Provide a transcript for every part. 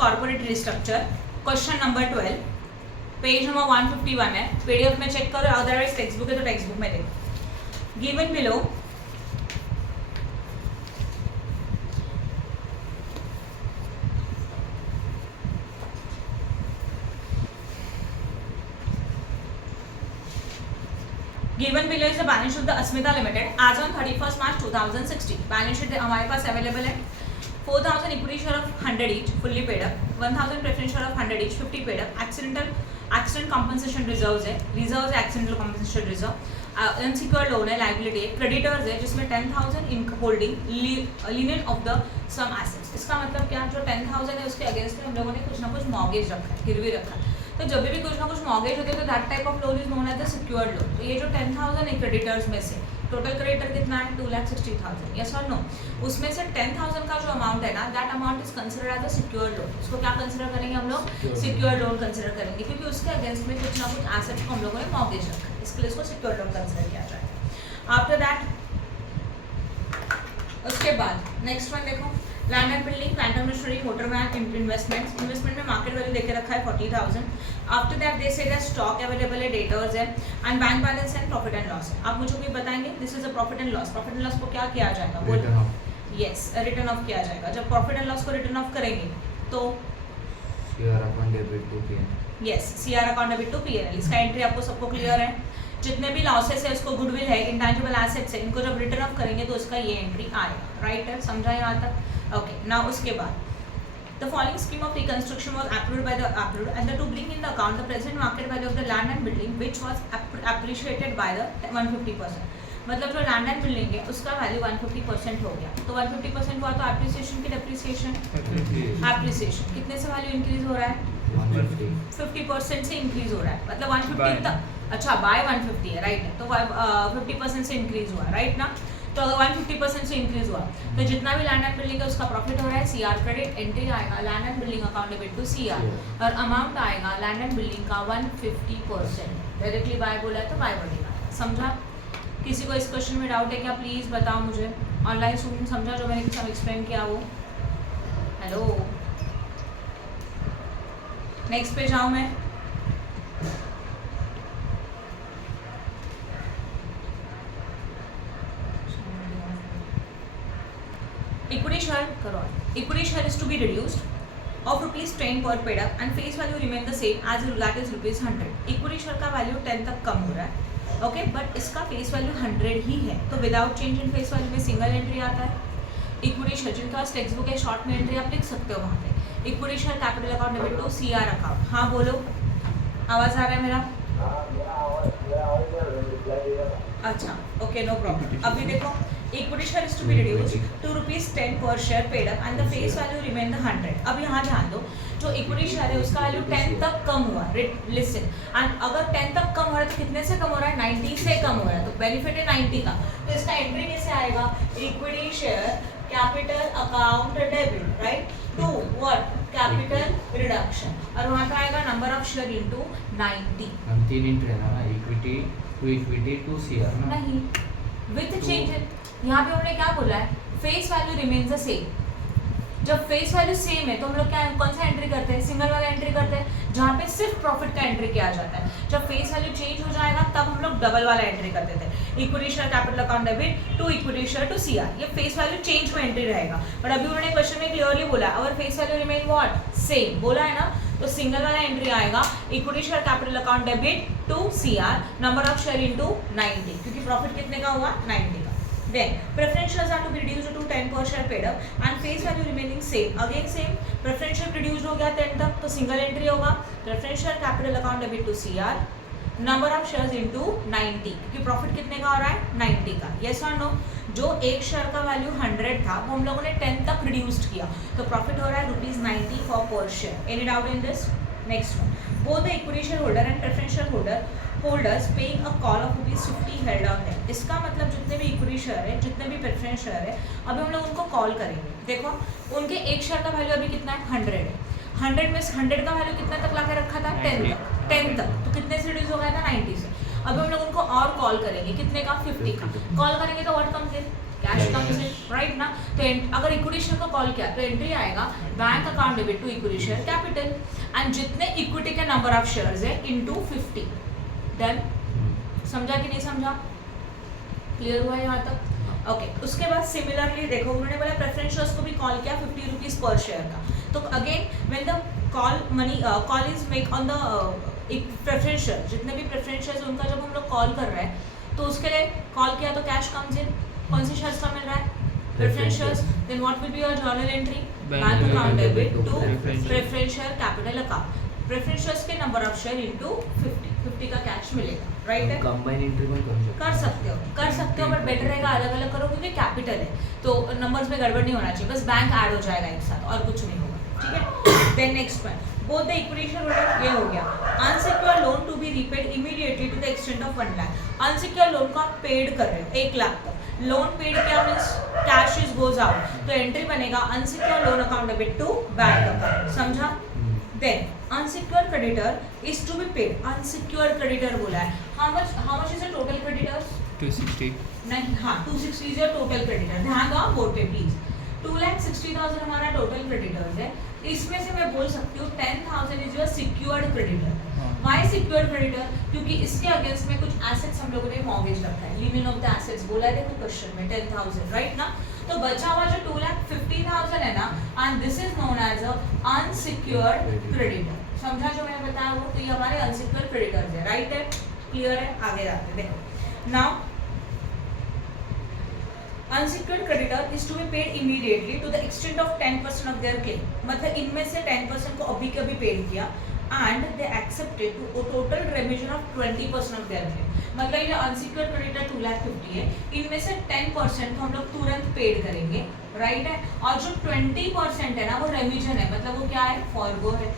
Corporate restructure, question number 12, page number 151 है, PDF में check करो, अदरवाइज टेक्स्ट बुक है तो टेक्स्ट बुक में देखो। Given below given below is the balance sheet of the Asmita limited as on 31 March 2016। Balance sheet हमारे पास available है। 4000 equity share of 100 each fully paid up, 1000 preference share of 100 each 50 paid up, accident compensation reserves है, reserves है accidental compensation reserve, unsecured loan है, liability है, creditors है जिसमें 10,000 in holding lien on of the some assets. इसका मतलब क्या, जो 10,000 है उसके अगेंस्ट में हम लोगों ने कुछ ना कुछ मॉर्गेज रखा है, गिरवी रखा है। तो जब भी कुछ ना कुछ मॉर्गेज होते हैं तो that type of loan is known as the secured loan. तो ये जो 10,000 है क्रेडिटर्स में से, टोटल क्रेडिटर कितना है 2,60,000, यस और नो, उसमें से 10,000 का जो अमाउंट है ना, that amount is considered as a secured loan. उसको क्या कंसिडर करेंगे हम लोग, सिक्योर्ड लोन कंसिडर करेंगे, क्योंकि उसके अगेंस्ट में कुछ ना कुछ एसेट्स को हम लोगों ने मॉर्गेज रखा है, इसके लिए इसको सिक्योर्ड लोन कंसिडर किया जाएगा। आफ्टर दैट उसके बाद नेक्स्ट वन देखो, land and building, plant machinery, motor van, investment में मार्केट वैल्यू देके रखा है 40,000। After that they say stock available है, डेटर्स है, and bank balance and profit and loss है। आप मुझे भी बताएंगे this is a profit and loss. Profit and loss को क्या किया जाएगा, यस रिटर्न ऑफ किया जाएगा। जब प्रॉफिट एंड लॉस को रिटर्न ऑफ करेंगे तो CR account debit to PNL, yes CR account debit to PNL. इसका एंट्री आपको सबको क्लियर है। जितने भी लॉसेस है, उसको गुडविल है, इंटैंजिबल एसेट्स है, इनको जब रिटर्न ऑफ करेंगे तो उसका ये एंट्री आएगा, राइट है, समझा यहाँ तक? ओके, नाउ उसके बाद the following scheme of reconstruction was approved by the approved and to bring in the account the present market value of the land and building which was appreciated by the 150%। मतलब जो land and building है उसका value 150% हो गया। तो 150% हुआ तो appreciation की डेप्रिसिएशन, एप्रिसिएशन कितने से वैल्यू इंक्रीज हो रहा है, 50% से इंक्रीज हो रहा है। मतलब 150 तक, अच्छा बाय 150 है, राइट है, तो 50% से इंक्रीज हुआ, राइट ना। तो अगर 150% से इंक्रीज हुआ तो जितना भी लैंड एंड बिल्डिंग है उसका प्रॉफिट हो रहा है, सीआर क्रेडिट, एंट्री आएगा land and building account debit to CR, और अमाउंट आएगा लैंड एंड बिल्डिंग का 150%। डायरेक्टली बाय बोला है तो बाय बढ़ेगा, समझा? किसी को इस क्वेश्चन में डाउट है क्या, प्लीज़ बताओ मुझे। ऑनलाइन स्टूडेंट समझा जो मैंने सब एक्सप्लेन किया वो? हेलो, नेक्स्ट पे जाऊँ मैं? Equity share करो। Equity share is to be reduced of ₹10 per paid up and face value remain the same as that is ₹100। Equity share का वैल्यू 10 तक कम हो रहा है, ओके, बट इसका फेस वैल्यू 100 ही है, तो without change in face value में सिंगल एंट्री आता है। इक्विटी शेयर जिनके पास टेक्स्ट बुक है, शॉर्ट में एंट्री आप लिख सकते हो वहाँ पे, equity share capital account debit to CR account. हाँ बोलो, आवाज़ आ रहा है मेरा? अच्छा, ओके, नो प्रॉब्लम। अभी देखो, equity share is to be reduced to ₹10 per share paid up and the face value remain the 100। अब यहाँ ध्यान दो, जो इक्विटी शेयर है उसका वैल्यू 10 तक कम हुआ, लिसन, एंड अगर 10 तक कम हो रहा है तो कितने से कम हो रहा है, 90 से कम हो रहा है, तो बेनिफिट है 90 का। तो इसका एंट्री कैसे आएगा, equity share capital account debit, right, to what, capital reduction, और वहाँ पे आएगा नंबर ऑफ शेयर इनटू 90। हम तीन एंट्री है ना, इक्विटी टू सीआर ना, नहीं, विद चेंज। यहाँ पे उन्होंने क्या बोला है, face value remains the same. जब फेस वैल्यू सेम है तो हम लोग क्या, कौन सा एंट्री करते हैं, सिंगल वाला एंट्री करते हैं, जहाँ पे सिर्फ प्रॉफिट का एंट्री किया जाता है। जब फेस वैल्यू चेंज हो जाएगा तब हम लोग डबल वाला एंट्री करते थे, equity share capital account debit to equity share to CR. ये फेस वैल्यू चेंज में एंट्री रहेगा, बट अभी उन्होंने क्वेश्चन में क्लियरली बोला our face value remain what, same, बोला है ना, तो सिंगल वाला एंट्री आएगा equity share capital account debit to CR, number of share into 90, क्योंकि प्रॉफिट कितने का हुआ, 90 का। Then preferentials are to be reduced to 10 per share paid up and face value remaining same, again same, preferential reduced हो गया 10 तक, तो single entry होगा preferential capital account debit to CR, number of shares into 90, क्योंकि profit कितने का हो रहा है, 90 का, यस और नो। जो एक शेयर का वैल्यू 100 था वो हम लोगों ने 10 तक रिड्यूस्ड किया, तो प्रॉफिट हो रहा है ₹90 फॉर पर share. Any doubt in this? Next one, both the equity share holder and preferential holders paying a call of ₹50 held on है। इसका मतलब जितने भी इक्विटी शेयर है, जितने भी प्रेफरेंस शेयर है, अभी हम लोग उनको कॉल करेंगे। देखो, उनके एक शेयर का वैल्यू अभी कितना है, 100 है। 100 में 100 का वैल्यू कितना तक ला के रखा था, 10 तक, तो कितने से रिड्यूस हो गया था, 90 से। अभी हम लोग उनको और कॉल करेंगे, कितने का, 50 का। कॉल करेंगे तो what comes in, cash comes in, right ना। तो अगर इक्विटी शेयर को कॉल किया तो एंट्री आएगा bank account debit to equity share capital, and जितने इक्विटी के नंबर ऑफ शेयर्स है इनटू 50। डन, समझा कि नहीं समझा? क्लियर हुआ यहाँ तक? ओके उसके बाद सिमिलरली देखो उन्होंने बोला प्रेफरेंस शेयर्स को भी कॉल किया 50 रुपीज पर शेयर का। तो again when the call is make on the preference share, जितने भी प्रेफरेंस शेयर्स उनका जब हम लोग कॉल कर रहे हैं तो उसके लिए कॉल किया तो कैश कम्स इन, कौन से शेयर्स का मिल रहा है? Preference shares. Then what will be your journal entry? Bank account debit to preference share capital account, preference shares के नंबर ऑफ शेयर इनटू 50 का कैश मिलेगा, राइट है। कंबाइन एंट्री में कर सकते हो बट बेटर रहेगा अलग अलग करो क्योंकि कैपिटल है तो नंबर्स में गड़बड़ नहीं होना चाहिए, बस बैंक ऐड हो जाएगा एक साथ और कुछ नहीं होगा, ठीक है। Then next one, both the equity share holder, ये हो गया। Unsecured loan to be repaid immediately to the extent of 1 lakh, unsecured loan को आप पेड कर रहे हो 1 लाख तक, लोन पेड किया means cash is goes out, तो एंट्री बनेगा unsecured loan account debit to bank account, समझा। Then unsecured creditor is to be paid, unsecured creditor बोला है, how much is the total creditors? 260 नहीं, हाँ 260 is your total creditor, ध्यान दो board पे प्लीज। 2,60,000 हमारा टोटल क्रेडिटर्स है, इसमें से मैं बोल सकती हूँ 10,000 is your secured creditor. Why secured creditor? क्योंकि इसके अगेंस्ट में कुछ एसेट्स हम लोगों ने मॉर्गेज रखा है, लिमिट ऑफ द एसेट्स बोला है देखो क्वेश्चन में 10,000, राइट ना। तो बचा हुआ जो 2,50,000 है ना, and this is known as a unsecured creditor, समझा जो मैंने बताया वो? तो ये हमारे अनसिक्योर्ड क्रेडिटर्स है, राइट है, क्लियर है। आगे जाते हैं, देखो now unsecured creditor is to be paid immediately to the extent of 10% of their claim, मतलब इनमें से 10% को अभी कभी पेड किया and they accepted to total remission of 20% of their claim, मतलब ये unsecured creditor 2,50,000 है, इनमें से 10% को हम लोग तुरंत पेड करेंगे, राइट है। और जो 20% है ना वो रेमिशन है, मतलब वो क्या है? फॉरगो है।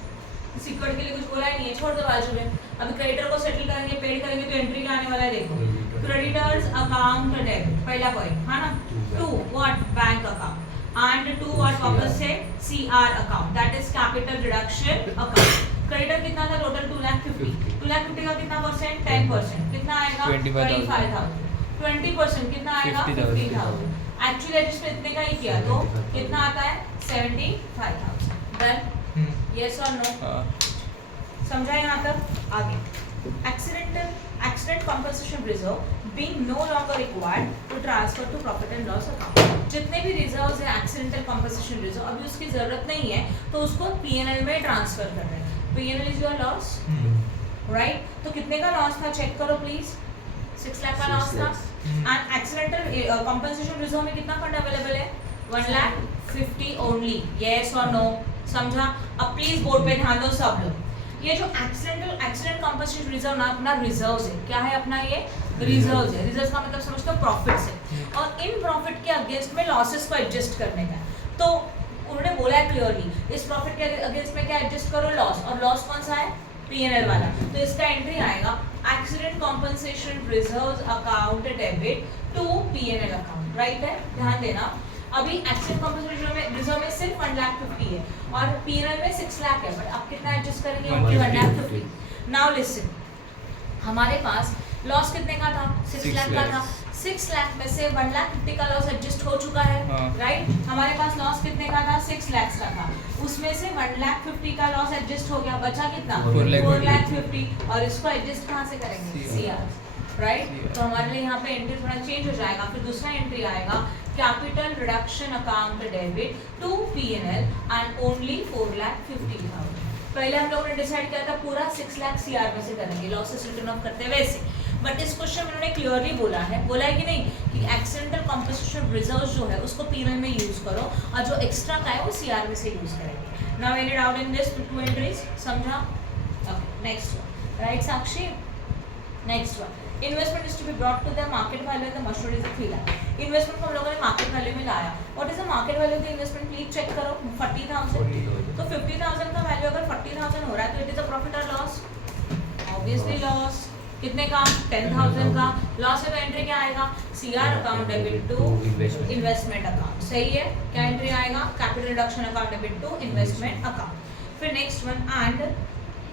सिक्योर्ड के लिए कुछ बोला ही नहीं है, छोड़ दो बाजू में। अभी क्रेडिटर को सेटल करेंगे, पेड करेंगे तो एंट्री क्या आने वाला है देखो, क्रेडिटर्स अकाउंट डेबिट, पहला पॉइंट है ना। To what? Bank account, and to what वापस से CR account, that is capital reduction account. Creditor कितना था टोटल? 2,50,000, 2,50,000 का कितना परसेंट? 10%, कितना आएगा? 25,000, 20% कितना आएगा? 50,000। एक्चुअली एडजस्टमेंट इतने का ही किया तो कितना आता है? 75,000। डन, यस और नो? समझा यहाँ तक? आगे accident compensation reserve being no longer required to transfer to profit and loss account, जितने भी रिजर्व्स है एक्सीडेंटल कॉम्पनसेशन रिजर्व अभी उसकी जरूरत नहीं है तो उसको पीएनएल में ट्रांसफर कर रहे हैं। PNL is your loss, right. तो कितने का लॉस था चेक करो प्लीज, 6 लाख का लॉस था। एंड एक्सीडेंटल कॉम्पनसेशन रिजर्व में कितना फंड अवेलेबल है? 1,50,000 ओनली, यस और नो? समझा। अब प्लीज बोर्ड पे ध्यान दो सब लोग, ये जो एक्सीडेंट कॉम्पनसेशन रिजर्व ना अपना रिजर्व्स है, क्या है अपना? ये रिजर्व्स है। रिजर्व्स का मतलब समझते हो प्रॉफिट्स है, और इन प्रॉफिट के अगेंस्ट में लॉसेस को एडजस्ट करने का। तो उन्होंने बोला है क्लियरली इस प्रॉफिट के अगेंस्ट में क्या एडजस्ट करो? लॉस, और लॉस कौन सा है? पीएनएल वाला। तो इसका एंट्री आएगा accident compensation reserves account debit to PNL account, right है। ध्यान देना, अभी एक्सीडेंट कॉम्पनसेशन रिजर्व में सिर्फ 1,50,000 है और पीएनएल में 6 लाख है, बट अब कितना एडजस्ट करेंगे? 1,50,000। नाउ लिसन, हमारे पास लॉस कितने का था? 6 लाख का था। 6 लाख में से 1,50,000 का लॉस एडजस्ट हो चुका है, राइट। हमारे पास लॉस कितने का था? 6 लाख का था, उसमें से 1,50,000 का लॉस एडजस्ट हो गया, बचा कितना? 4,50,000। और इसको एडजस्ट कहाँ से करेंगे? CR, right. तो हमारे लिए यहाँ पे एंट्री थोड़ा चेंज हो जाएगा। फिर दूसरा एंट्री आएगा capital reduction account debit to PNL and only 4,50,000। पहले हम लोगों ने डिसाइड किया था पूरा 6 लाख सीआर में से करेंगे, लॉसेस रिटर्न ऑफ करते वैसे, बट इस क्वेश्चन में उन्होंने क्लियरली बोला है कि नहीं कि एक्सीडेंटल कॉम्पनसेशन रिजर्व जो है उसको पीएनएल में यूज करो और जो एक्स्ट्रा का है वो सीआर में से यूज करेंगे। Now any doubt in this two entries? समझा? Okay, next one, right Sakshi? Next one, investment is to be brought to the market value the मशहूर इज 3 लाख। इन्वेस्टमेंट को हम लोगों ने मार्केट वैल्यू में लाया। What is the market value of the investment? Please check करो, 40,000। तो 50,000 का वैल्यू अगर 40,000 हो रहा है तो इट इज अ प्रॉफिट और लॉस? Obviously loss. कितने का? 10,000 का लॉस है तो एंट्री क्या आएगा? CR account debit to investment account, सही है। क्या एंट्री आएगा? Capital reduction account debit to investment account. फिर next one, and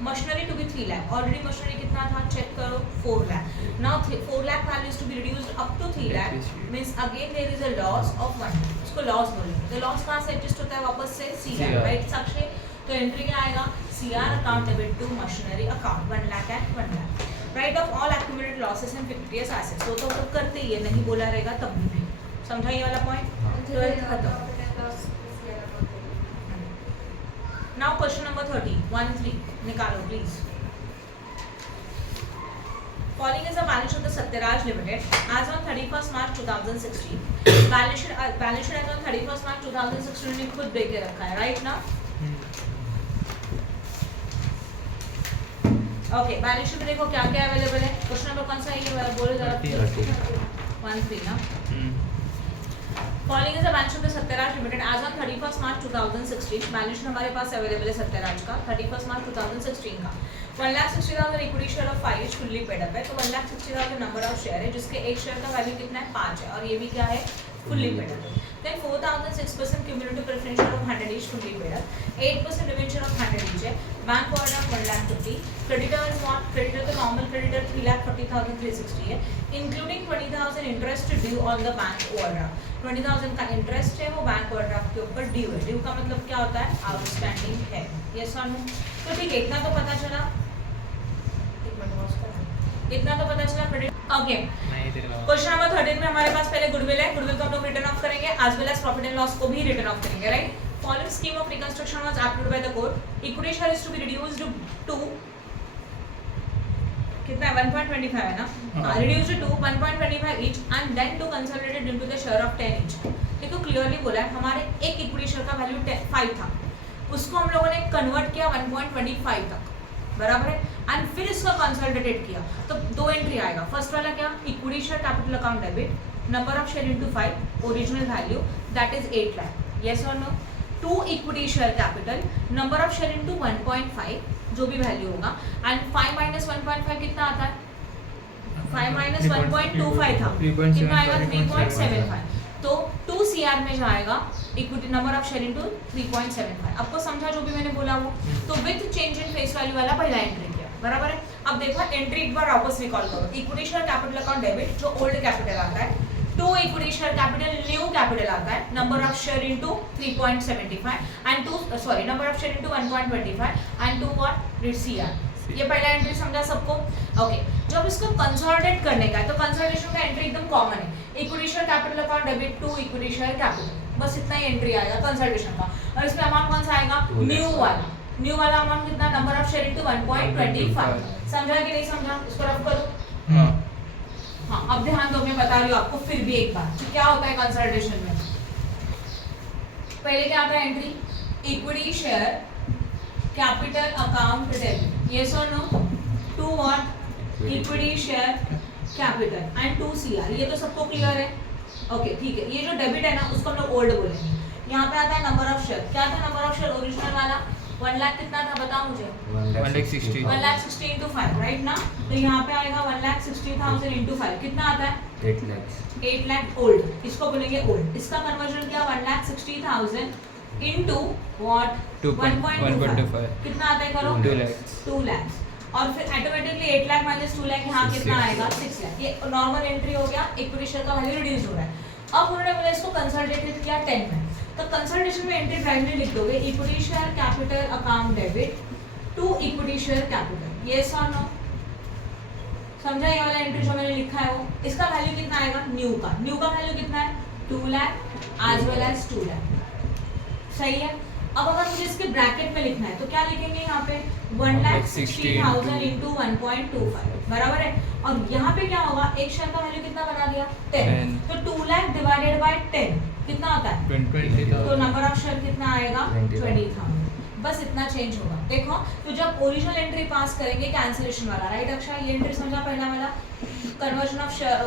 machinery to be 3 lakh, already machinery कितना था चेक करो 4 lakh. Now 4 lakh value is to be reduced up to 3 lakh means again there is a loss of 1 lakh. इसको loss बोलेंगे. तो loss कहाँ से adjust होता है वापस से CR, राइट साक्षी? तो एंट्री क्या आएगा CR account debit to machinery account 1 lakh and 1 lakh. Write off all accumulated losses and fictitious assets. तो करते ही है, नहीं बोला रहेगा तब भी. समझा ये वाला पॉइंट? ट्वेल्थ खत्म. नाउ क्वेश्चन नंबर 30 1-3 निकालो please. Following is a balance sheet of the Satyaraj Limited as on 31st March 2016. Balance sheet as on 31st March 2016 ने खुद दे के रखा है, राइट ना? ओके, बैलेंस शीट में देखो क्या क्या अवेलेबल है. क्वेश्चन नंबर कौन सा है ये बोलो जरा. 1-3 ना. Following is a balance sheet of the Satyaraj Limited as on 31st March 2016. Balance sheet हमारे पास अवेलेबल है सत्यराज का 31st March 2016 का. 1,60,000 equity share of 5 is fully paid up है. तो 1,60,000 नंबर ऑफ शेयर है जिसके एक शेयर का वैल्यू कितना है 5 है और ये भी क्या है फुल्ली पेड अप है. Then 4,006% cumulative preference share of 100 each fully paid up. 8% debenture of 100 each है. Bank order of 1,50,000. Creditor is what? Creditor तो normal creditor 3,40,360 है. Including 20,000 interest due on the bank overdraft. 20,000 का interest है वो bank overdraft के ऊपर due है. Due का मतलब क्या होता है आउटस्टैंडिंग है. यस और नो? तो ठीक है, इतना तो पता चला. इतना तो पता चला क्रेडिट. ओके, क्वेश्चन नंबर 13 में हमारे पास पहले गुडविल है. गुडविल को हम लोग रिटर्न ऑफ करेंगे as well as profit and loss को भी रिटर्न ऑफ करेंगे, right? Following scheme of reconstruction was approved by the court. Equity share is to be reduced to कितना है 1.25 है ना. Reduced to 1.25 each and then to consolidated into the share of 10 each. देखो clearly बोला है हमारे एक इक्विटी शेयर का वैल्यू 5 था, उसको हम लोगों ने कन्वर्ट किया 1.25 तक, बराबर है. एंड फिर इसको कंसोलिडेटेड किया तो दो एंट्री आएगा. फर्स्ट वाला क्या equity share capital account debit number of share into 5 original value that is 8 lakh. Yes और no? 2 equity share capital number of share into 1.5 जो भी वैल्यू होगा एंड 5 माइनस 1.5 कितना आता है 5 माइनस 1.25 था कितना आएगा 3.75. तो 2 CR में जाएगा equity number of share into 3.75. आपको समझा जो भी मैंने बोला वो? तो with change in face value वाला पहला एंट्री किया, बराबर है. अब देखो एंट्री एक बार वापस रिकॉल करो. Equity share capital account debit जो ओल्ड कैपिटल आता है, 2 equity share capital new capital आता है number of share into 3.75 and 2 sorry number of share into 1.25 and 2 what CR. ये पहला एंट्री समझा सबको? ओके, जब इसको कंसोलिडेट करने का है तो कंसोलिडेशन का एंट्री एकदम कॉमन है. Equity share capital account debit 2 equity share capital, बस इतना ही एंट्री आएगा कंसोलिडेशन का. और इसमें अमाउंट कौन सा आएगा न्यू वाला. न्यू वाला अमाउंट कितना नंबर ऑफ शेयर इनटू 1.25. समझा कि नहीं समझा? इसको रफ करो. हाँ, अब ध्यान दो, मैं बता रही हूँ आपको फिर भी एक बार क्या होता है कंसोलिडेशन में. पहले क्या आता है entry equity share capital account debit. Yes और no? 2 what equity share capital and 2 CR. ये तो सबको क्लियर है? ओके ठीक है. ये जो डेबिट है ना उसको हम लोग ओल्ड बोलेंगे. यहाँ पे आता है नंबर ऑफ शेयर. क्या था नंबर ऑफ शेयर ओरिजिनल वाला 1 लाख कितना था बताओ मुझे? 1,60,000 1,60,000 इंटू 5, राइट ना. तो यहाँ पे आएगा 1,60,000 इंटू 5 कितना आता है 8 लाख. 8 लाख ओल्ड, इसको बोलेंगे ओल्ड. इसका कन्वर्जन किया 1,60,000 इंटू व्हाट 1.25 कितना आता है करो 2 लाख. और फिर ऑटोमेटिकली 8 लाख माइनस 2 लाख यहाँ कितना आएगा 6 लाख. ये नॉर्मल एंट्री हो गया. इक्विटी शेयर का वैल्यू रिड्यूस हो रहा है. अब उन्होंने बोला इसको कंसोलिडेटेड किया 10 में. तो कंसोलिडेशन में एंट्री प्राइमरी लिख दोगे equity share capital account debit 2 equity share capital. Yes और नो? समझा ये वाला एंट्री जो मैंने लिखा है वो? इसका वैल्यू कितना आएगा न्यू का. न्यू का वैल्यू कितना है 2 lakh as well as 2 lakh. सही है. अब अगर मुझे इसके ब्रैकेट में लिखना है तो क्या लिखेंगे यहाँ पे 1,60,000 इंटू 1.25, बराबर है. और यहाँ पे क्या होगा एक शेयर का वैल्यू कितना बना दिया 10. तो 2 लाख डिवाइडेड बाय 10 कितना आता है 20,000. तो नंबर ऑफ शेयर कितना आएगा 20,000. बस इतना चेंज होगा. देखो तो जब ओरिजिनल एंट्री पास करेंगे कैंसिलेशन वाला, राइट अक्षय? ये एंट्री समझा पहला वाला कन्वर्जन ऑफ शेयर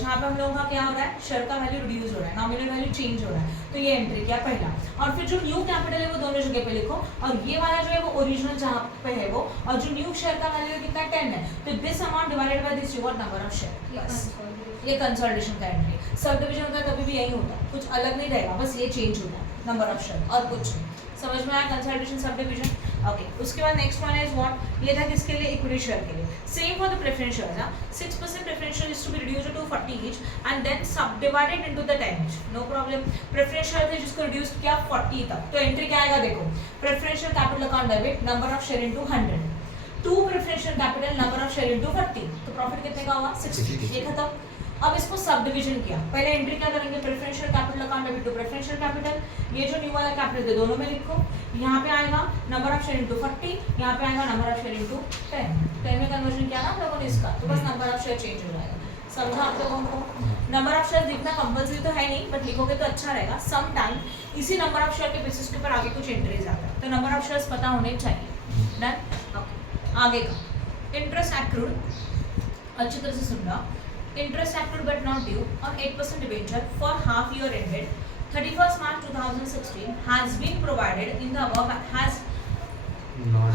जहाँ पे हम लोगों का क्या हो रहा है शेयर का वैल्यू रिड्यूस हो रहा है, नॉमिनल वैल्यू चेंज हो रहा है. तो ये एंट्री किया पहला. और फिर जो न्यू कैपिटल है वो दोनों जगह पे लिखो. और ये वाला जो है वो ओरिजिनल जहाँ पे है वो, और जो न्यू शेयर का वैल्यू कितना 10 है. तो this amount divided by this your number of share. ये कंसोलिडेशन का एंट्री. सब डिवीजन होता है कभी भी यही होता है, कुछ अलग नहीं रहेगा, बस ये चेंज होता है नंबर ऑफ शेयर और कुछ नहीं. समझ में आया कंसोलिडेशन सब डिवीजन? ओके, उसके बाद नेक्स्ट वन इज व्हाट, ये था किसके लिए, इक्विटी शेयर के लिए। Same for the preference shares, 6% preference share is to be reduced to 40 each and then subdivided into the 10 each, no problem. Preference share थे जिसको रिड्यूस किया 40 तक, तो एंट्री क्या आएगा देखो, preferential capital account debit number of share into 100 to preferential capital number of share into 40, तो profit कितने का हुआ 60, ये खत्म। अब इसको सब डिवीजन किया, पहले एंट्री क्या करेंगे, preferential capital account debit to preferential capital, ये जो न्यू वाला कैपिटल है दोनों में लिखो, यहाँ पे आएगा नंबर ऑफ शेयर इनटू 40, यहाँ पे आएगा नंबर ऑफ शेयर इनटू 10 में कन्वर्जन किया ना हम लोगों ने इसका, तो बस नंबर ऑफ शेयर चेंज हो जाएगा। समझा आप लोगों को? नंबर ऑफ शेयर लिखना कंपल्सरी तो है नहीं, बट लिखोगे तो अच्छा रहेगा। सम टाइम इसी नंबर ऑफ शेयर के बेसिस के ऊपर आगे कुछ एंट्रीज आता है, तो नंबर ऑफ शेयर्स पता होने चाहिए। डन? ओके, आगे का इंटरेस्ट एक्रूड, अच्छी तरह से सुन लो। Interest accrued but not due on 8% debenture for half year ended 31st March 2016 has been provided in the above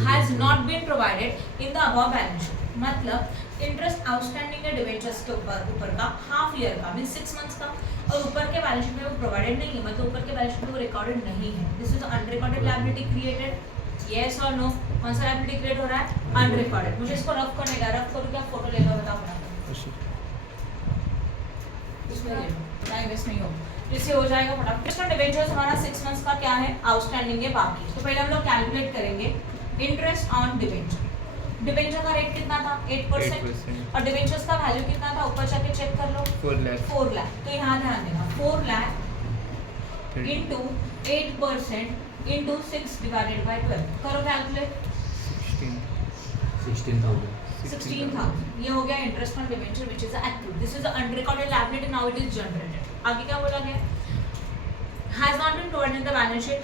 has not been provided in the above balance sheet। मतलब interest outstanding है debentures के ऊपर का half year का mean 6 months का, और ऊपर के बैलेंस शीट में वो प्रोवाइडेड नहीं है, मतलब ऊपर के बैलेंस शीट में वो रिकॉर्डेड नहीं है। This is unrecorded liability created, yes और नो? कौन सा लायबिलिटी क्रिएट हो रहा है? अनरिकॉर्डेड। मुझे इसको रफ करने का, रफ करूँ क्या, फोटो ले लो, बताओ फटाफट, टाइम वेस्ट नहीं हो, इससे हो जाएगा फटाफट। इंटरेस्ट डिबेंचर्स हमारा 6 मंथ्स का क्या है, आउटस्टैंडिंग है बाकी, तो पहले हम लोग कैलकुलेट करेंगे इंटरेस्ट ऑन डिबेंचर। डिबेंचर का रेट कितना था 8% और डिबेंचर्स का वैल्यू कितना था, ऊपर जाके चेक कर लो 4 लाख। तो यहाँ ध्यान देना 4 lakh into 8% into 6 divided by 12, करो कैलकुलेट, 16,000 ये हो गया interest on debenture which is active. This is unrecorded liability, now it is generated. आगे क्या बोला गया, has not been provided in the balance sheet,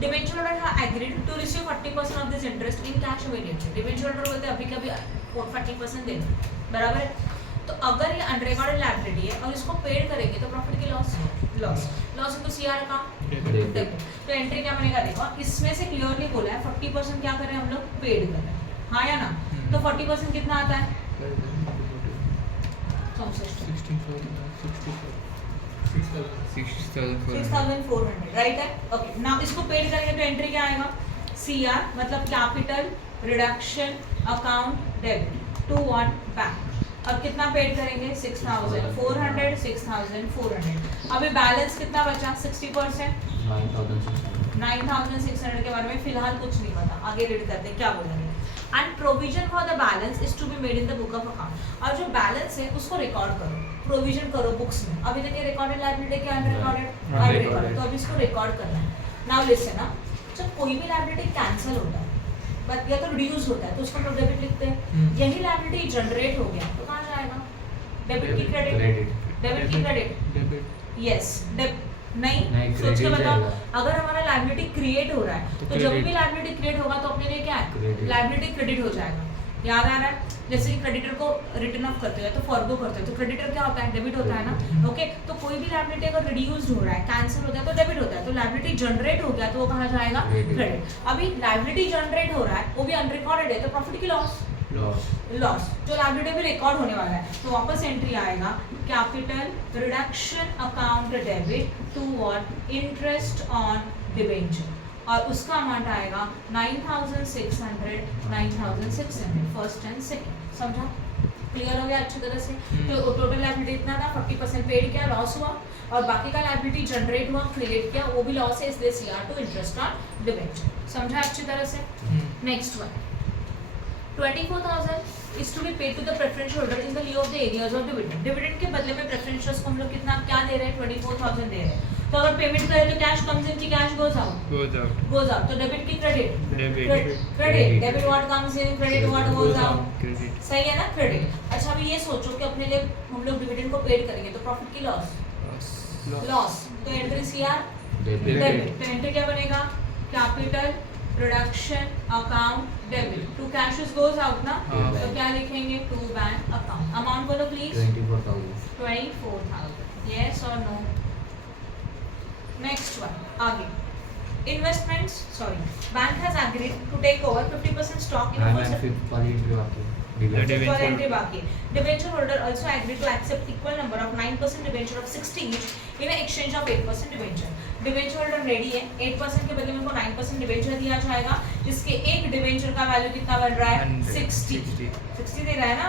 debenture holder have agreed to receive 40% of this interest in cash immediately. Debenture holder बोलते हैं अभी कभी 40% देना, बराबर है? तो अगर ये अनरिकॉर्डेड लायबिलिटी है और इसको पेड करेंगे तो प्रॉफिट की लॉस इनको सीआर का डेबिट। तो एंट्री क्या बनेगा देखो, इसमें से क्लियरली बोला है 40% क्या करें हम लोग, पेड कर रहे हैं, हाँ या ना? तो 40% कितना आता है, 6,400, राइट है? ओके, नाउ इसको पेड करेंगे तो एंट्री क्या आएगा, सीआर मतलब capital reduction account debit to what, bank. अब कितना पेड करेंगे, 6,400, 6,400। अभी बैलेंस कितना बचा, 60%, 9,600 के बारे में फिलहाल कुछ नहीं पता, आगे रीड करते हैं क्या बोलेंगे। And provision for the balance is to be made in the book of account, और जो बैलेंस है उसको रिकॉर्ड करो, प्रोविजन करो बुक्स में। अभी तक ये रिकॉर्डेड लायबिलिटी क्या अनरिकॉर्डेड, अनरिकॉर्डेड, तो अभी इसको रिकॉर्ड करना है। नाउ लिसन ना, जब कोई भी लायबिलिटी कैंसिल होता है बट या तो रिड्यूस होता है तो उसको हम लोग डेबिट लिखते हैं। यही लायबिलिटी जनरेट हो गया तो कहाँ जाएगा, डेबिट की क्रेडिट, डेबिट की क्रेडिट, यस नहीं सोच के बताओ। अगर हमारा लायबिलिटी क्रिएट हो रहा है तो जब भी लायबिलिटी क्रिएट होगा तो अपने लिए क्या है, लायबिलिटी क्रेडिट हो जाएगा। याद आ रहा है, जैसे कि क्रेडिटर को रिटर्न ऑफ करते हो तो फॉरगो करते हो तो क्रेडिटर क्या होता है, डेबिट होता है ना। ओके, तो कोई भी लायबिलिटी अगर रिड्यूस्ड हो रहा है, कैंसिल होता है तो डेबिट होता है, तो लायबिलिटी जनरेट हो गया तो वो कहाँ जाएगा, क्रेडिट। अभी लायबिलिटी जनरेट हो रहा है वो भी अनरिकॉर्डेड है तो प्रॉफिट की लॉस, जो लायबिलिटी भी रिकॉर्ड होने वाला है तो वापस एंट्री आएगा capital reduction account debit to what, interest on debenture, और उसका अमाउंट आएगा 9,600, 9,600 फर्स्ट एंड सेकंड। समझा, क्लियर हो गया अच्छी तरह से? तो टोटल लायबिलिटी इतना था, 40% पेड किया, लॉस हुआ, और बाकी का लायबिलिटी जनरेट हुआ, क्रिएट किया, वो भी लॉस है, इसलिए CR two interest on debenture. समझा अच्छी तरह से? Next one, 24,000 is to be paid to the preferential holder in the lieu of the areas of dividend। Dividend के बदले में प्रेफरेंशियल्स को हम लोग कितना क्या दे रहे हैं, 24,000 दे रहे हैं। तो अगर पेमेंट करें तो कैश कम्स इन की कैश गोज आउट, तो डेबिट की credit, debit what comes in, credit what goes out, सही है ना, क्रेडिट। अच्छा अभी ये सोचो कि अपने लिए हम लोग डिविडेंड को पेड करेंगे तो प्रॉफिट की लॉस, तो एंट्री सीआर डेबिट, तो एंट्री क्या बनेगा, capital reduction account debit to cash goes out ना, तो क्या लिखेंगे, टू बैंक अकाउंट। अमाउंट बोलो प्लीज, 24,000, यस और नो? नेक्स्ट वन, आगे investments, sorry, bank has agreed to take over 50% stock in debenture holder also agreed to accept equal number of 9% debenture of 60 each in exchange of 8% debenture. Debenture holder ready है, 8% के बदले में उनको 9% debenture दिया जाएगा, जिसके एक डिबेंचर का वैल्यू कितना बन रहा है 60 दे रहा है ना,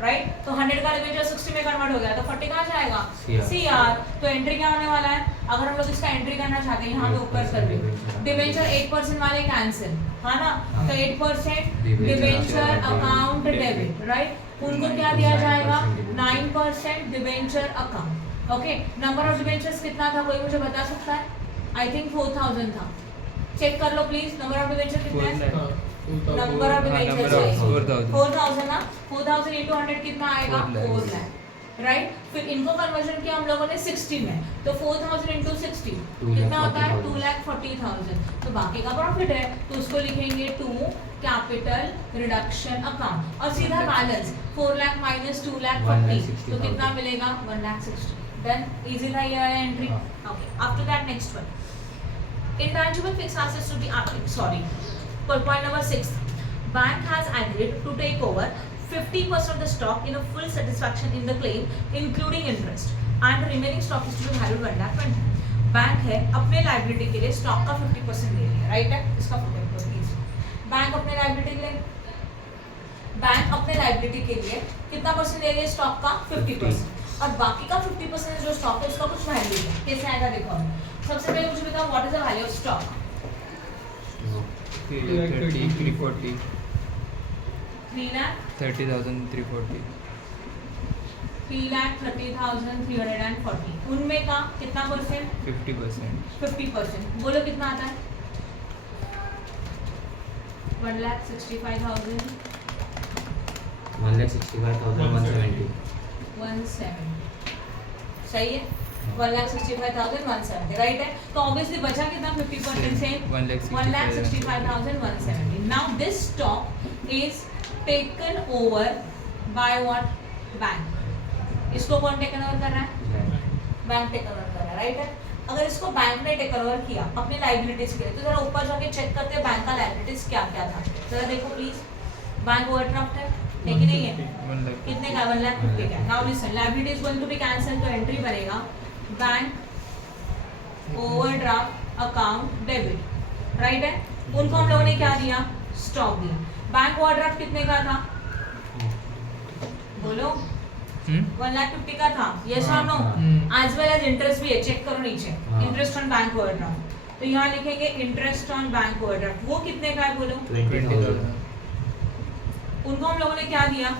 राइट। तो 100 का डिबेंचर 60 में कन्वर्ट हो गया तो 40 कहाँ जाएगा CR। तो एंट्री क्या होने वाला है, अगर हम लोग इसका एंट्री करना चाहते हैं यहाँ पे ऊपर कर दे, डिबेंचर 8% वाले कैंसिल, है ना, तो 8% डिबेंचर अकाउंट डेबिट, राइट। उनको क्या दिया जाएगा 9% debenture account. Okay, number of debentures कितना था, कोई मुझे बता सकता है? आई थिंक 4000 था, चेक कर लो प्लीज। नंबर ऑफ डिबेंचर कितना है? नंबर ऑफ डिबेंचर्स 4000 ना, 4000 into 100 कितना आएगा 4 लाख, राइट। फिर इनको कन्वर्जन किया हम लोगों ने 60 में, तो 4000 into 60 कितना होता है 2,40,000। तो बाकी का प्रॉफिट है तो उसको लिखेंगे टू कैपिटल रिडक्शन अकाउंट और सीधा बैलेंस 4 लाख माइनस 2,40,000 तो कितना मिलेगा 1,60,000। देन इजी था ये entry. Okay, after that next one, intangible fixed assets to be sorry, point number 6, bank has agreed to take over 50% of the stock in a full satisfaction in the claim including interest and remaining stock is to be valued 1,20,000। Bank है अपने liability के लिए stock का 50% ले लिया, right है, इसका please. Bank अपने लायबिलिटी के लिए, बैंक अपने लायबिलिटी के लिए कितना परसेंट ले रही है स्टॉक का 50%, और बाकी का 50% जो स्टॉक है उसका कुछ वैल्यू है। कैसे आएगा देखो, सबसे पहले मुझे बताओ what is the value of stock. 3,30,340 3,30,340 3,30,340 उनमें का कितना परसेंट 50%। बोलो कितना आता है 1,65,000 1,65,170 सही है, 1,65,170 राइट है। तो ऑब्वियसली बचा कितना 50% से 1,65,170। Now this stock is taken over by what, bank. इसको कौन टेकन ओवर कर रहा है, बैंक टेकन ओवर कर रहा है, राइट है। अगर इसको बैंक ने टेकन ओवर किया अपनी लायबिलिटीज के लिए, तो जरा ऊपर जाके चेक करते हैं बैंक का लायबिलिटीज क्या क्या था, जरा देखो प्लीज। बैंक ओवरड्राफ्ट है कि नहीं है, कितने का 1,50,000 का। Now listen, liability is going to be cancel, तो एंट्री बनेगा bank overdraft account debit, right है। उनको हम लोगों ने क्या दिया, स्टॉक दिया। बैंक ओवरड्राफ्ट कितने का था बोलो, 1,50,000 का था, यस और no, as well as interest भी है, चेक करो नीचे, इंटरेस्ट ऑन बैंक ओवरड्राफ्ट। तो यहाँ लिखेंगे इंटरेस्ट ऑन बैंक ओवरड्राफ्ट, वो कितने का है बोलो 20,000। उनको हम लोगों ने क्या दिया,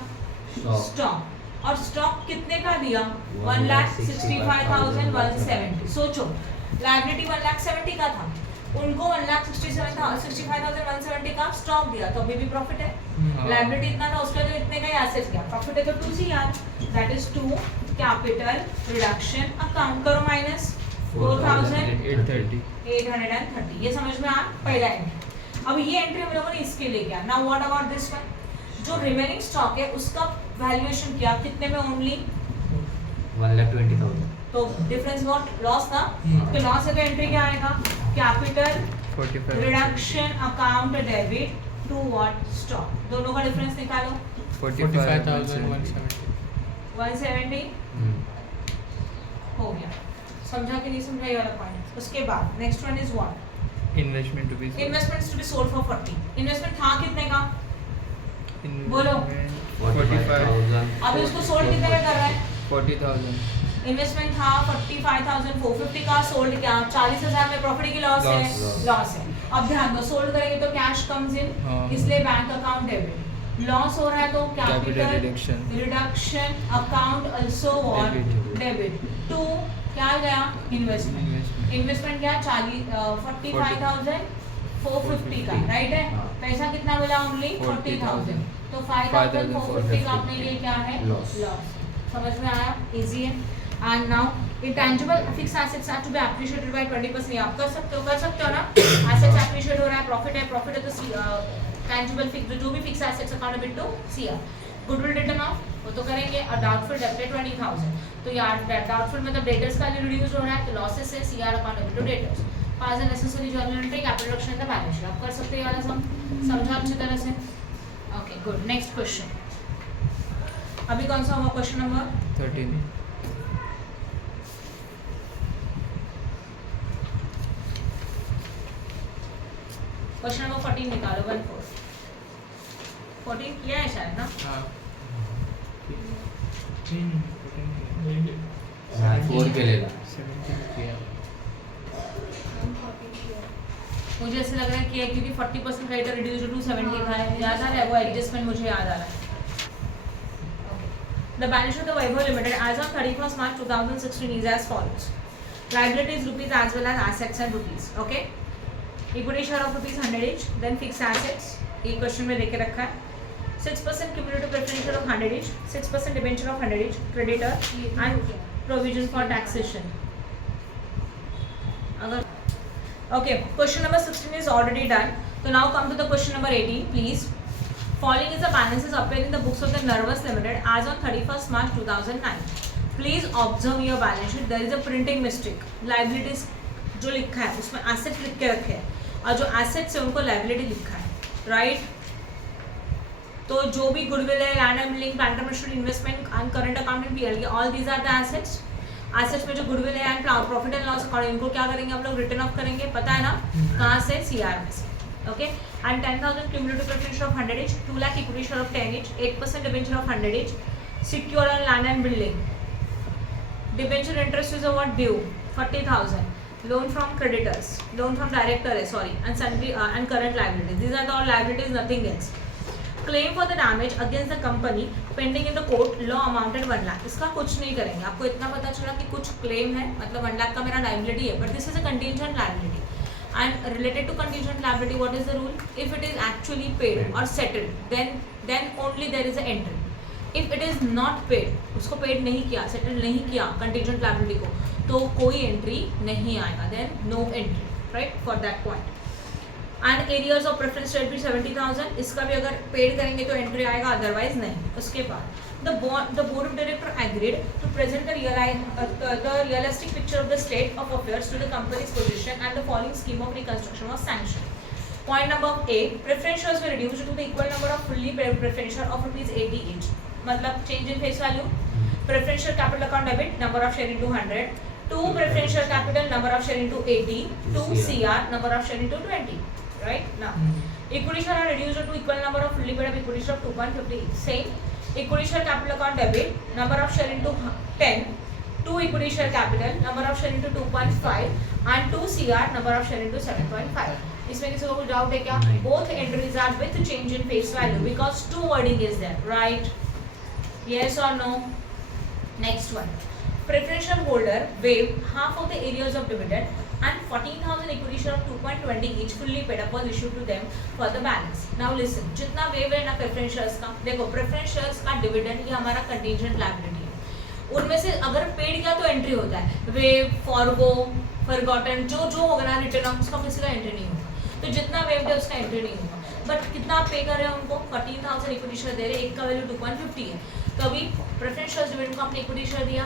स्टॉक, और स्टॉक कितने का दिया 1,65,170। सोचो लायबिलिटी 1,70,000 का था, उनको 1,65,170 का स्टॉक दिया, तो अभी भी प्रॉफिट है। लायबिलिटी इतना था, उसके लिए इतने का ही एसेट्स गया, प्रॉफिट है तो 2 CR, that is 2 capital reduction account. करो माइनस 4,830, ये समझ में आ पहला एंट्री। अब ये एंट्री हम लोगों ने इसके लिए किया। Now what about this one, जो रिमेनिंग स्टॉक है उसका वैल्यूएशन किया कितने में, ओनली 1,20,000। तो डिफरेंस व्हाट, लॉस था, तो लॉस है तो एंट्री क्या आएगा, capital reduction account debit to what, stock. दोनों का डिफरेंस निकालो, 170 हो गया। समझा कि नहीं समझा ये वाला पॉइंट। उसके बाद next one is what, investment to be sold for 40। Investment था कितने का बोलो, 45,000। अभी उसको सोल्ड कितने में कर रहा है, 40,000। इन्वेस्टमेंट था 45,450 का, सोल्ड क्या 40,000 में, प्रॉफिट की लॉस है, लॉस है। अब ध्यान दो, सोल्ड करेंगे तो कैश कम्स इन, इसलिए बैंक अकाउंट डेबिट। लॉस हो रहा है तो capital reduction account also what, debit to क्या गया, इन्वेस्टमेंट। इन्वेस्टमेंट क्या 45,450 का, राइट है। पैसा कितना मिला, ओनली 40,000, तो 5,450 का अपने लिए क्या है, लॉस। समझ में आया, इजी है। And now intangible fixed assets are to be appreciated by 20%। आप कर सकते हो ना, एसेट्स एप्रिशिएट हो रहा है, प्रॉफिट है तो टेंजिबल फिक्स जो भी fix assets account debit to CR। Goodwill written off वो तो करेंगे, और डाउटफुल डेब्ट 20,000, तो यार डाउटफुल मतलब डेटर्स का रिड्यूस हो रहा है, तो लॉसेस है CR account debit to debtors. Pass and necessary journal entry, capital reduction in the balance sheet. आप कर सकते हैं ये वाला समझा अच्छी तरह से। Okay good, next question. अभी कौन सा हुआ क्वेश्चन नंबर 13। क्वेश्चन नंबर 14 निकालो 14 किया है शायद ना? हाँ 4 के लेगा 17 किया। मुझे ऐसे लग रहा है कि है क्योंकि 40% क्रेडिट रिड्यूस टू 70 था, याद आ रहा है वो एडजस्टमेंट, मुझे याद आ रहा है। The balance sheet of the Vaibhav Limited as on 31st March 2016 is as follows. Liabilities rupees as well as assets and rupees. Okay. Equity share of rupees 100 each. Then fixed assets. ये question में देके रखा है. 6% cumulative preferential of 100 each. 6% debenture of 100 each. Creditor and provision for taxation. अगर okay, question number 16 is already done. So now come to the question number 18, please. Following is the balances appearing in the books of the Nervous Limited as on 31st March 2009. Please observe your balance sheet. There is a printing mistake. Liabilities जो लिखा है उसमें assets लिख के रखे हैं और जो assets है उनको liability लिखा है, right? तो जो भी goodwill है, land and building, plant and machinery, investment and current account and P&L, all these are the assets. Assets में जो goodwill है and profit and loss account इनको क्या करेंगे आप लोग written off करेंगे, पता है ना कहाँ से? CR में से. Okay, and 10,000 cumulative preferential of 100 each, 2 lakh equity share of 10 each, 8% debenture of 100 each, secure on land and building. Debenture interest is what due 40,000. Loan from creditors, loan from director, sorry, and sundry and current liabilities. These are the all liabilities, nothing else. Claim for the damage against the company pending in the court, law amounted 1 lakh. इसका कुछ नहीं करेंगे, आपको इतना पता चला कि कुछ claim है, मतलब 1 lakh का मेरा liability है, but this is a contingent liability. And related to contingent liability, what is the rule? If it is actually paid or settled, then only there is an entry. If it is not paid, उसको paid नहीं किया, settled नहीं किया contingent liability को, तो कोई entry नहीं आएगा. Then no entry, right? For that point. And areas of preference shall be 70,000. इसका भी अगर paid करेंगे तो entry आएगा, otherwise नहीं. उसके बाद the board of director agreed to present the realistic picture of the state of affairs to the company's position, and the following scheme of reconstruction was sanctioned. Point number A, preferentials were reduced to the equal number of fully paid preferential of rupees 80 each. मतलब change in face value. Preferential capital account debit, number of share into 100. 2 preferential capital, number of share into 80. 2 CR, number of share into 20. Right now, equity share are reduced to equal number of fully paid up equity share of 2.50 each. Same. Equity share capital account debit, number of share into 10, 2 equity share capital, number of share into 2.5 and 2 CR, number of share into 7.5. इसमें किसी को कोई doubt है क्या? Both entries are with change in face value because 2 wording is there, right? Yes or no? Next one. Preferential holder waived half of the areas of dividend and 14,000 equity share of 2.20 each fully paid up was issued to them for the balance. Now listen, जितना waive है ना preferentials का, देखो preferentials का dividend ये हमारा contingent liability है. उनमें से अगर paid किया तो entry होता है, waive, forgo, forgotten, जो होगा ना return off उसका किसी का entry नहीं होगा. तो जितना waived है उसका entry नहीं होगा. But कितना आप pay कर रहे हैं उनको? 14,000 equity share दे रहे हैं, एक का value 2.50 है. तो अभी preferentials dividend को आपने equity share दिया,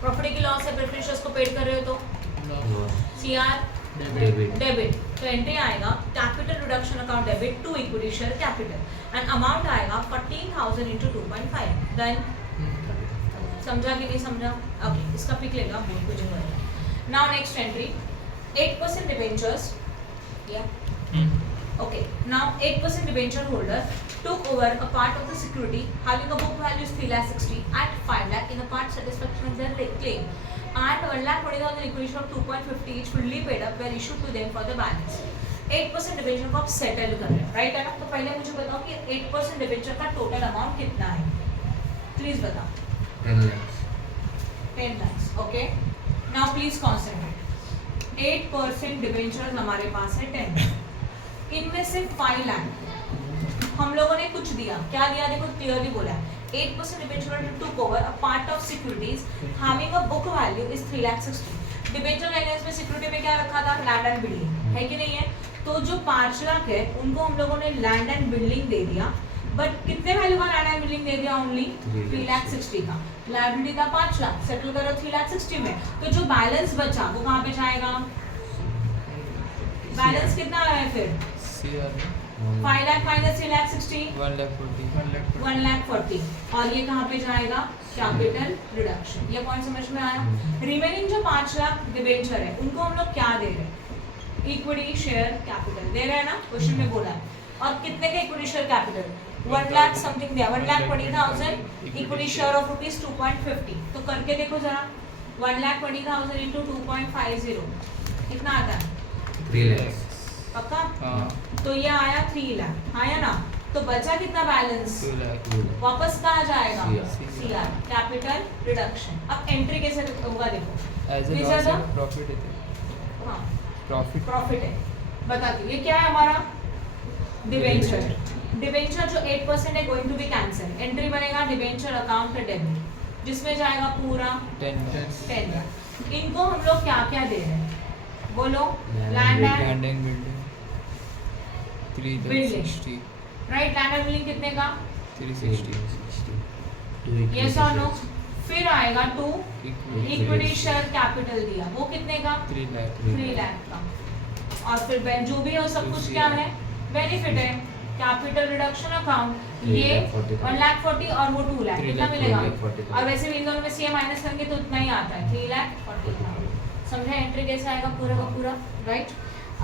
प्रॉपर्टी की लॉस है, प्रेफरेंशियल्स को पेड कर रहे हो तो CR डेबिट, तो एंट्री आएगा capital reduction account debit to equity share capital and amount आएगा 14,000 into 2.5. देन समझा कि नहीं समझा? ओके, इसका पिक लेगा बोर्ड को जो है. Now next entry 8% debentures. या okay, now 8% debenture holder took over a part of the security having a book value is 3,60,000 at 5 lakh in a part satisfaction of their claim, and 1,20,000 equity share of 2.50 each fully paid up were issued to them for the balance. 8% debenture को आप settle कर रहे हैं, right है ना? तो पहले मुझे बताओ कि 8% डिबेंचर का टोटल अमाउंट कितना है, प्लीज बताओ. 10 lakhs. Okay, now please concentrate. 8% debenture हमारे पास है 10, इनमें से 5 लाख हम लोगों ने कुछ दिया. क्या दिया? देखो क्लियरली बोला है 8% debenture took over a part of securities having a book value is 3,60,000. Debenture linens में सिक्योरिटी में क्या रखा था? लैंड एंड बिल्डिंग, है कि नहीं है? तो जो 5 लाख है उनको हम लोगों ने लैंड एंड बिल्डिंग दे दिया, बट कितने वैल्यू का लैंड एंड बिल्डिंग दे दिया? ओनली 3,60,000 का. लायबिलिटी था 5 लाख, सेटल करो 3,60,000 में, तो जो बैलेंस बचा वो कहाँ पे जाएगा? बैलेंस कितना आया फिर? 5 लाख माइनस 3,60,000 1,40,000 और ये कहाँ पे जाएगा? Capital reduction. ये पॉइंट समझ में आया? रिमेनिंग जो 5 लाख डिबेंचर है उनको हम लोग क्या दे रहे हैं? इक्विटी शेयर कैपिटल दे रहे हैं ना, क्वेश्चन में बोला है। और कितने का equity share capital? 1 lakh something दिया, 1,20,000 इक्विटी शेयर ऑफ रुपीज 2.50। तो करके देखो जरा, 1,20,000 इंटू 2.50 कितना आता है? 3 lakhs। पक्का? हाँ तो ये आया 3 लाख, आया ना? तो बचा कितना बैलेंस? 2 lakh वापस कहाँ जाएगा? CR। CR, capital reduction. अब एंट्री कैसे होगा देखो, as a These loss are the- and profit है हाँ प्रॉफिट प्रॉफिट है। बताती हूँ ये क्या है हमारा? डिबेंचर। डिबेंचर जो 8% है going to be cancel. Entry बनेगा डिबेंचर अकाउंट डेबिट, जिसमें जाएगा पूरा 10 10 लाख। इनको हम लोग क्या क्या दे रहे हैं बोलो? Land land and and land and building 360 right, land and building कितने का? 360 यस और नो? फिर आएगा 2 इक्विटी इक्विटी शेयर कैपिटल दिया, वो कितने का? 3 lakh 3 लाख का। और फिर जो भी है वो सब कुछ क्या है? बेनिफिट है। कैपिटल रिडक्शन अकाउंट ये 1,40,000 और वो 2 लाख, 3 कितना लाख, मिलेगा? 3,40,000। और वैसे भी इन दोनों में से माइनस करेंगे तो उतना ही आता है, 3,40,000। समझा एंट्री कैसे आएगा पूरा का पूरा, right?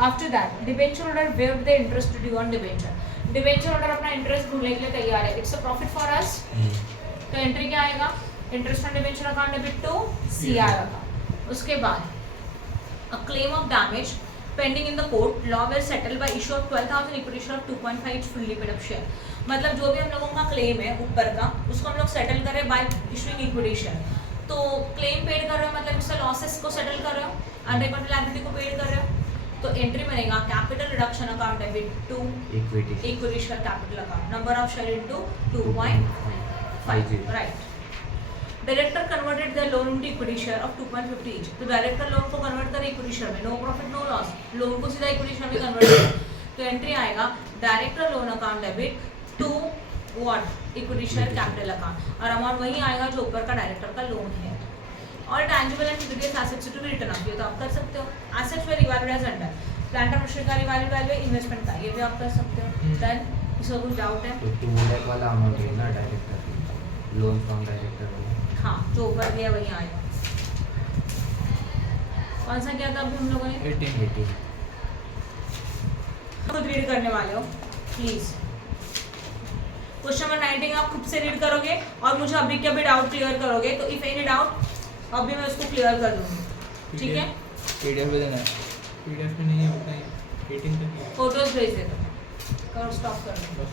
After that debenture holder waived the interest due on debenture. Debenture holder अपना इंटरेस्ट भरने के लिए तैयार है, it's a profit for us. तो एंट्री क्या आएगा? Interest on debenture account debit to CR account. उसके बाद a claim of damage pending in the court law will settle by issue of 12,000 equity share of 2.5 fully paid up share. मतलब जो भी हम लोगों का क्लेम है ऊपर का, उसको हम लोग सेटल कर रहे हैं बाय इशूइंग इक्विटी शेयर। तो क्लेम पेड कर रहे हो मतलब इससे लॉसेस को सेटल कर रहे हो, अनरिकॉर्डेड लायबिलिटी को पेड कर रहे हो। तो एंट्री बनेगा capital reduction account debit to equity equity share capital account, number of share into 2.50, right. Director converted the loan into equity share of 2.50 each. तो डायरेक्टर लोन को कन्वर्ट करे equity share में, no profit no loss, loan को सीधा equity share में convert करे। तो entry आएगा director loan account debit to what? Equity share capital account, और अमाउंट वही आएगा जो ऊपर का डायरेक्टर का लोन है। और tangible and fixed assets to be written off, ये तो आप कर सकते हो। Assets were revalued as under plant and machinery का रिवैल्यूड वैल्यू इन्वेस्टमेंट का, ये भी आप कर सकते हो। देन इसका कुछ डाउट है? तो 2 lakh वाला अमाउंट है ना डायरेक्टर, लोन फ्रॉम डायरेक्टर वाला। हाँ, जो ऊपर गया वही आएगा। कौन सा किया था अभी हम लोगों ने? 18 खुद रीड करने वाले हो प्लीज। क्वेश्चन नंबर 19 आप खुद से रीड करोगे और मुझे अभी के अभी डाउट क्लियर करोगे। तो इफ एनी डाउट अभी मैं उसको क्लियर कर दूंगी, ठीक है? PDF में देना है PDF में नहीं है, होता है 18 तक ही है। फोटोज भेज देता हूँ, करो स्टॉप कर दो। बस